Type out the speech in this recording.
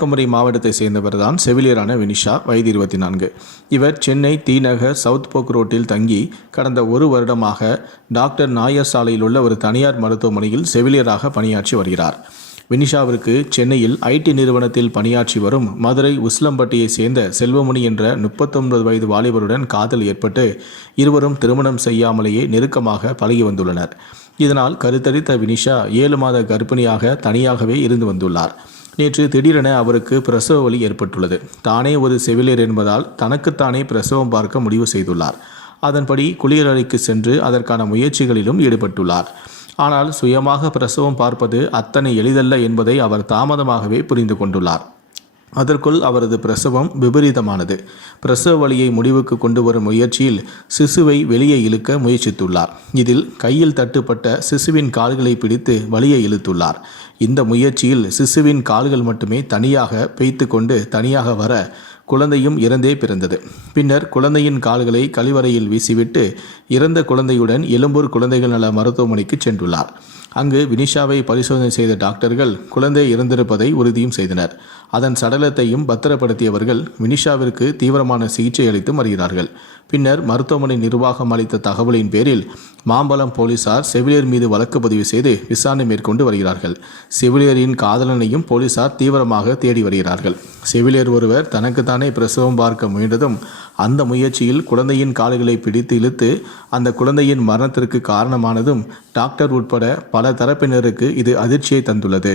கன்னியாகுமரி மாவட்டத்தை சேர்ந்தவர் தான் செவிலியரான வினிஷா வயது இருபத்தி நான்கு இவர் சென்னை தீநகர் சவுத் போக் ரோட்டில் தங்கி கடந்த ஒரு வருடமாக டாக்டர் நாயர் சாலையில் உள்ள ஒரு தனியார் மருத்துவமனையில் செவிலியராக பணியாற்றி வருகிறார். வினிஷாவிற்கு சென்னையில் ஐடி நிறுவனத்தில் பணியாற்றி வரும் மதுரை உஸ்லம்பட்டியை சேர்ந்த செல்வமணி என்ற முப்பத்தொன்பது வயது வாலிபருடன் காதல் ஏற்பட்டு இருவரும் திருமணம் செய்யாமலேயே நெருக்கமாக பழகி வந்துள்ளனர். இதனால் கருத்தரித்த வினிஷா ஏழு மாத கர்ப்பிணியாக தனியாகவே இருந்து வந்துள்ளார். நேற்று திடீரென அவருக்கு பிரசவ வலி ஏற்பட்டுள்ளது. தானே ஒரு செவிலியர் என்பதால் தனக்குத்தானே பிரசவம் பார்க்க முடிவு செய்துள்ளார். அதன்படி குளியலறைக்கு சென்று அதற்கான முயற்சிகளிலும் ஈடுபட்டுள்ளார். ஆனால் சுயமாக பிரசவம் பார்ப்பது அத்தனை எளிதல்ல என்பதை அவர் தாமதமாகவே புரிந்து கொண்டுள்ளார். அதற்குள் அவரது பிரசவம் விபரீதமானது. பிரசவ வழியை முடிவுக்கு கொண்டு வரும் முயற்சியில் சிசுவை வெளியே இழுக்க முயற்சித்துள்ளார். இதில் கையில் தட்டுப்பட்ட சிசுவின் கால்களை பிடித்து வலியை இழுத்துள்ளார். இந்த முயற்சியில் சிசுவின் கால்கள் மட்டுமே தனியாக பெய்த்து கொண்டு தனியாக வர குழந்தையும் இறந்தே பிறந்தது. பின்னர் குழந்தையின் கால்களை கழிவறையில் வீசிவிட்டு இறந்த குழந்தையுடன் எழும்பூர் குழந்தைகள் நல மருத்துவமனைக்கு சென்றுள்ளார். அங்கு வினிஷாவை பரிசோதனை செய்த டாக்டர்கள் குழந்தை இறந்திருப்பதை உறுதியும் செய்தனர். அதன் சடலத்தையும் பத்திரப்படுத்தியவர்கள் வினிஷாவிற்கு தீவிரமான சிகிச்சை அளித்து வருகிறார்கள். பின்னர் மருத்துவமனை நிர்வாகம் அளித்த தகவலின் பேரில் மாம்பலம் போலீசார் செவிலியர் மீது வழக்கு பதிவு செய்து விசாரணை மேற்கொண்டு வருகிறார்கள். செவிலியரின் காதலனையும் போலீசார் தீவிரமாக தேடி வருகிறார்கள். செவிலியர் ஒருவர் தனக்குத்தானே பிரசவம் பார்க்க முயன்றதும் அந்த முயற்சியில் குழந்தையின் கால்களை பிடித்து இழுத்து அந்த குழந்தையின் மரணத்திற்கு காரணமானதும் டாக்டர் உட்பட பல தரப்பினருக்கு இது அதிர்ச்சியை தந்துள்ளது.